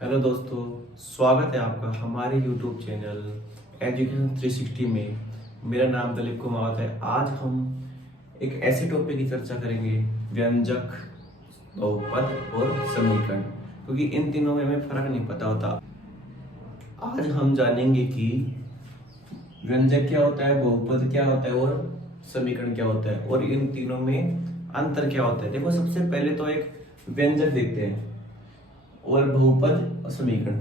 Hello दोस्तों, स्वागत है आपका हमारे YouTube चैनल एजुकेशन 360 में। मेरा नाम दिलीप कुमार है। आज हम एक ऐसे टॉपिक की चर्चा करेंगे, व्यंजक, बहुपद और समीकरण, क्योंकि इन तीनों में हमें फर्क नहीं पता होता। आज हम जानेंगे कि व्यंजक क्या होता है, बहुपद क्या होता है और समीकरण क्या होता है, और इन तीनों में अंतर क्या होता है। देखो, सबसे पहले तो एक व्यंजक देखते हैं और बहुपद और समीकरण।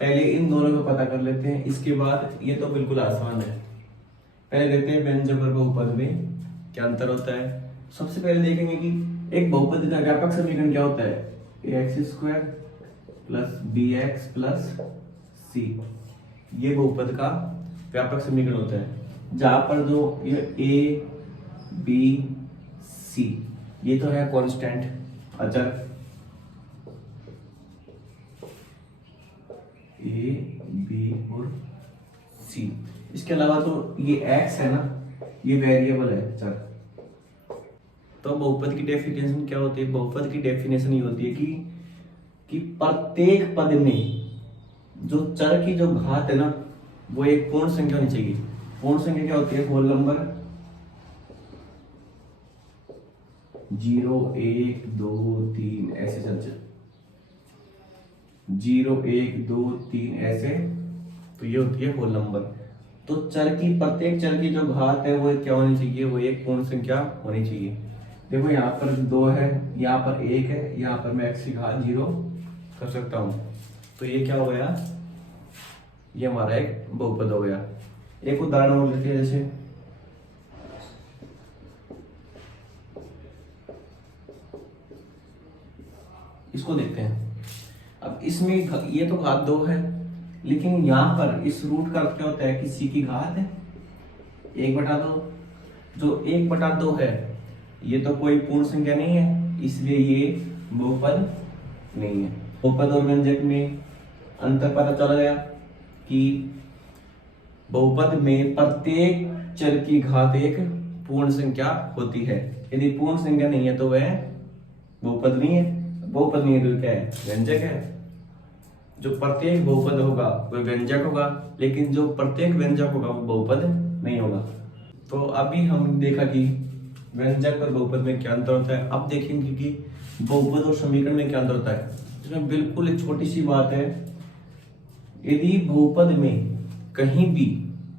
पहले इन दोनों को पता कर लेते हैं, इसके बाद ये तो बिल्कुल आसान है। पहले देखते हैं व्यंजक और बहुपद में क्या अंतर होता है। सबसे पहले देखेंगे कि एक बहुपद का व्यापक समीकरण क्या होता है। ax² plus bx plus c, ये बहुपद का व्यापक समीकरण होता है, जहां पर जो ये a b c ये तो है कांस्टेंट, अचर, ए बी और सी। इसके अलावा तो ये एक्स है ना, ये वेरिएबल है, चर। तो बहुपद की डेफिनेशन क्या होती है। बहुपद की डेफिनेशन ये होती है कि प्रत्येक पद में जो चर की जो घात है ना, वो एक पूर्ण संख्या होनी चाहिए। पूर्ण संख्या क्या होती है, होल नंबर 0 1 2 3 ऐसे चलते, 0 1 2 3 ऐसे, तो ये होती है होल नंबर। तो प्रत्येक चर की जो घात है वो क्या होनी चाहिए, वो एक पूर्ण संख्या होनी चाहिए। देखो, यहाँ पर 2 है, यहाँ पर 1 है, यहाँ पर मैं x की घात 0 कर सकता हूँ। तो ये क्या हो गया, ये हमारा एक बहुपद हो गया। एक उदाहरण और लेते हैं, जैसे इसको देखते हैं। अब इसमें ये तो घात 2 है, लेकिन यहाँ पर इस रूट का क्या होता है कि c की घात है 1/2। जो 1/2 है ये तो कोई पूर्ण संख्या नहीं है, इसलिए ये बहुपद नहीं है। बहुपद और व्यंजक में अंतर पता चल गया कि बहुपद में प्रत्येक चर की घात एक पूर्ण संख्या होती है। यदि पूर्ण संख्या नहीं है तो वह बहुपद नहीं है। बहुपद नहीं है तो क्या है, व्यंजक है। जो प्रत्येक बहुपद होगा वह व्यंजक होगा, लेकिन जो प्रत्येक व्यंजक होगा वो बहुपद नहीं होगा। तो अभी हमने देखा कि व्यंजक और बहुपद में क्या अंतर होता है। अब देखेंगे कि बहुपद और समीकरण में क्या अंतर होता है। इसमें बिल्कुल एक छोटी सी बात है, यदि बहुपद में कहीं भी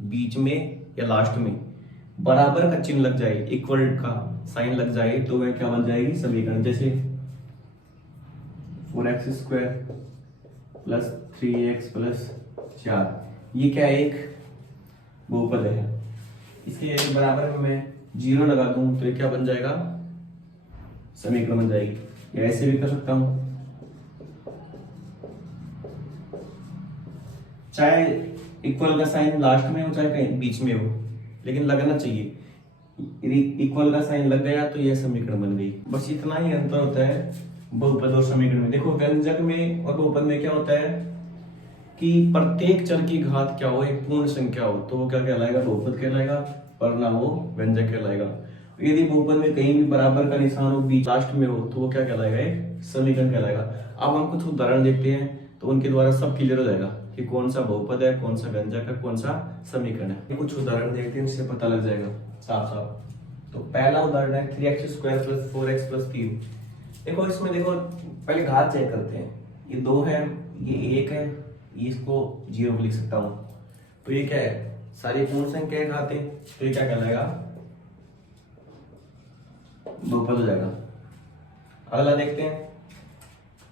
बीच में या लास्ट में बराबर का चिन्ह लग जाए, इक्वल का साइन लग जाए, तो वह क्या बन जाएगी, समीकरण। जैसे 4x² प्लस 3x प्लस 4, ये क्या है, एक बहुपद है। इसके बराबर में मैं 0 लगा दूं तो ये क्या बन जाएगा, समीकरण बन जाएगी। या ऐसे भी कर सकता हूं, चाहे इक्वल का साइन लास्ट में हो चाहे कहीं बीच में हो, लेकिन लगना चाहिए। यदि इक्वल का साइन लग गया तो यह समीकरण बन गई। बस इतना ही अंतर होता है बहुपद और समीकरण में। देखो, व्यंजक में और बहुपद में क्या होता है कि प्रत्येक चर की घात क्या हो, एक पूर्ण संख्या हो, तो वो क्या कहलाएगा, बहुपद कहलाएगा, वरना वो व्यंजक कहलाएगा। यदि बहुपद में कहीं भी बराबर का निशान हो, बीच लास्ट में हो, तो वो क्या कहलाएगा, एक समीकरण कहलाएगा। अब हम कुछ उदाहरण देखते हैं, तो उनके द्वारा सब क्लियर हो जाएगा कि कौन सा बहुपद है, कौन सा व्यंजक है, कौन सा समीकरण है। कुछ उदाहरण देखते हैं, इससे पता लग जाएगा साफ साफ। तो पहला उदाहरण है 3x² प्लस 4x प्लस 3। देखो, इसमें देखो, पहले घात चेक करते हैं। ये 2 है, ये 1 है, ये इसको 0 पे लिख सकता हूं। तो ये क्या है, सारी पूर्ण संख्या घात है, तो ये क्या कहलाएगा, बहुपद हो जाएगा। अगला देखते हैं।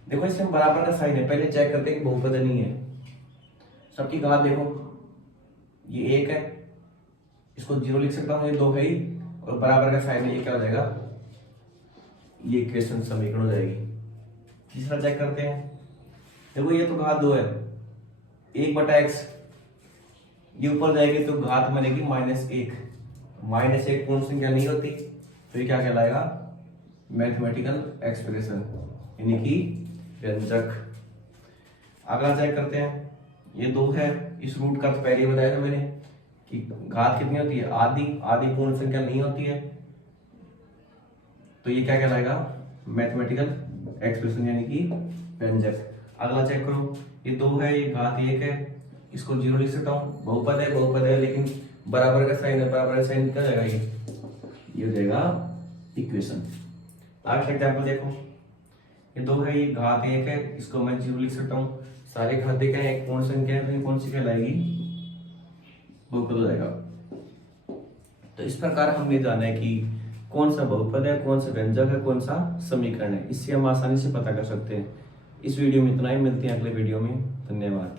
देखो, इसमें बराबर का साइन है, पहले चेक करते हैं कि बहुपद नहीं है। सबकी घात देखो, ये 1 है, इसको 0 लिख सकता हूं, ये 2 है ही, और बराबर का साइन है, ये क्या हो जाएगा, ये इक्वेशन समीकरण हो जाएगी। तीसरा चेक करते हैं। देखो, ये तो घात 2 है, 1/x, ये ऊपर जाएगी तो घात बनेगी -1। -1 पूर्ण संख्या नहीं होती, तो ये क्या कहलाएगा, मैथमेटिकल एक्सप्रेशन, यानी कि व्यंजक। अगला चेक करते हैं। ये 2 है, इस रूट का तो पहले ही बताया था मैंने कि घात कितनी होती है, आधी पूर्ण संख्या नहीं होती है, तो ये क्या कहलाएगा, मैथमेटिकल एक्सप्रेशन, यानी कि व्यंजक। अगला चेक करो, ये 2 है, ये घात 1 है, इसको 0 लिख सकता हूँ। बहुपद है लेकिन बराबर का साइन है, बराबर का साइन क्या हो जाएगा, ये हो जाएगा इक्वेशन। आगे एग्जाम्पल देखो, ये 2 है, ये घात 1 है, इसको मैं 0 लिख सकता हूँ। सारे घात देखा है, एक पूर्ण संख्या है, तो ये कौन सी कहलाएगी, बहुपद हो जाएगा। तो इस प्रकार हमने जाना है कि कौन सा बहुपद है, कौन सा व्यंजक है, कौन सा समीकरण है, इससे हम आसानी से पता कर सकते हैं। इस वीडियो में इतना ही, मिलते हैं अगले वीडियो में। धन्यवाद।